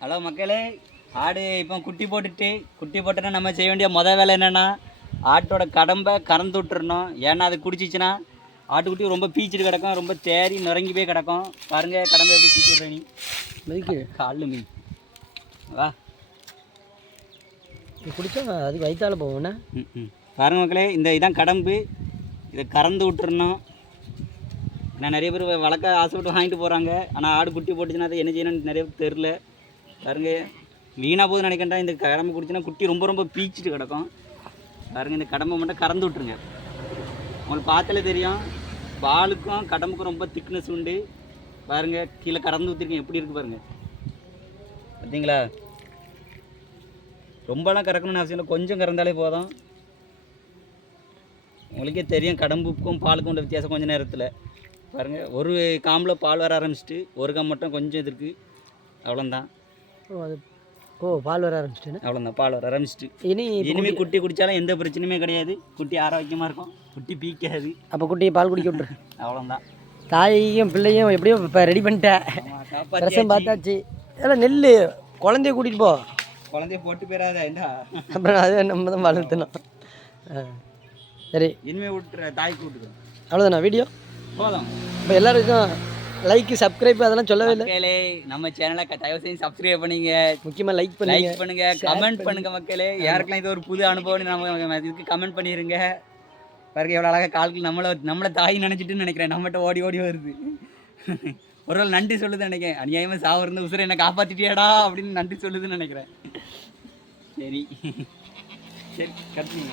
Hello மக்களே ஆடு இப்போ குட்டி போட்டுட்டு குட்டி போட்டுனா நம்ம செய்ய வேண்டிய மொதல் வேலை என்னென்னா ஆட்டோட கடம்பை கறந்து விட்டுறணும். ஏன்னா அது குடிச்சிச்சுன்னா ஆட்டுக்குட்டி ரொம்ப பீச்சிட்டு கிடக்கும் ரொம்ப தேறி நுறங்கி போய் கிடக்கும். பாருங்க கடம்பை எப்படி பீச்சு விட்ற நீ மதிக்கு. காலில் மீன். வா. இது குடிச்சா அதுக்கு வயிற்றால போவோண்ணே ம், ம். பாருங்க மக்களே இந்த இதான் கடம்பு. இதை கறந்து விட்டுறணும். நான் நிறைய பேர் வளர்க்க ஆசைப்பட்டு வாங்கிட்டு போகிறாங்க ஆனால் ஆடு குட்டி போட்டுச்சுன்னா அதை என்ன செய்யணும்னு நிறைய பேர் தெரில பாருங்க வீணாக போகுதுன்னு நினைக்கின்றா இந்த கடம்பு குடிச்சுன்னா குட்டி ரொம்ப ரொம்ப பீச்சிட்டு கிடக்கும். பாருங்க இந்த கடம்பை மட்டும் கறந்து விட்ருங்க உங்களுக்கு பார்த்தாலே தெரியும் பாலுக்கும் கடம்புக்கும் ரொம்ப திக்னஸ் உண்டு. பாருங்க கீழே கறந்து ஊற்றிருக்கேன் எப்படி இருக்கு பாருங்க. பார்த்தீங்களா? ரொம்பலாம் கறக்கணும்னு அவசியம் இல்லை. கொஞ்சம் கறந்தாலே போதும். உங்களுக்கே தெரியும் கடம்புக்கும் பாலுக்கும் உள்ள வித்தியாசம் கொஞ்சம் நேரத்தில். பாருங்கள் ஒரு காம்பில் பால் வர ஆரம்பிச்சிட்டு ஒரு காம் மட்டும் கொஞ்சம் இது இருக்குது அவ்வளோந்தான் அது ஓ பால் வர ஆரம்பிச்சிட்டேன்னு அவ்வளோதான் பால் வர ஆரம்பிச்சிட்டு. இனி இனிமேல் குட்டி குடித்தாலும் எந்த பிரச்சனையுமே கிடையாது. குட்டி ஆரோக்கியமாக இருக்கும். குட்டி பீக்காது. அப்போ குட்டியை பால் குடிக்க விட்ரு அவ்வளோதான் தாயையும் பிள்ளையும் எப்படியோ இப்போ ரெடி பண்ணிட்டேன். பிரசம் பார்த்தாச்சு. எல்லாம் நெல் குழந்தைய கூட்டிகிட்டு போ. குழந்தைய போட்டு போயிடாத ஏண்டா அப்புறம் அது நம்ம தான் வளர்த்தணும். சரி. இனிமேல் விட்டுற தாய்க்கு விட்டுக்கிறோம் அவ்வளோதாண்ணா வீடியோ? போதும். இப்போ எல்லாருக்கும் லைக் சப்ஸ்கிரைப் அதெல்லாம் சொல்லவே இல்லை. மக்களே நம்ம சேனலை தயவு செஞ்சு சப்ஸ்கிரைப் பண்ணுங்க. முக்கியமாக லைக் பண்ணுங்க. லைக் பண்ணுங்க கமெண்ட் பண்ணுங்க. மக்களே. யாருக்கெல்லாம் இது ஒரு புது அனுபவம் நம்ம இதுக்கு கமெண்ட் பண்ணிருங்க. பாருங்க எவ்வளோ அழகாக கால்கள் நம்மளை நம்மளை தாய் நினைச்சிட்டுன்னு நினைக்கிறேன். நம்மகிட்ட ஓடி ஓடி வருது. ஒரு நாள் நன்றி சொல்லுது நினைக்கிறேன். அநியாயமாக சாவு இருந்த உசுரை என்னை காப்பாற்றிட்டியாடா அப்படின்னு நன்றி சொல்லுதுன்னு நினைக்கிறேன். சரி. சரி கட்டுங்க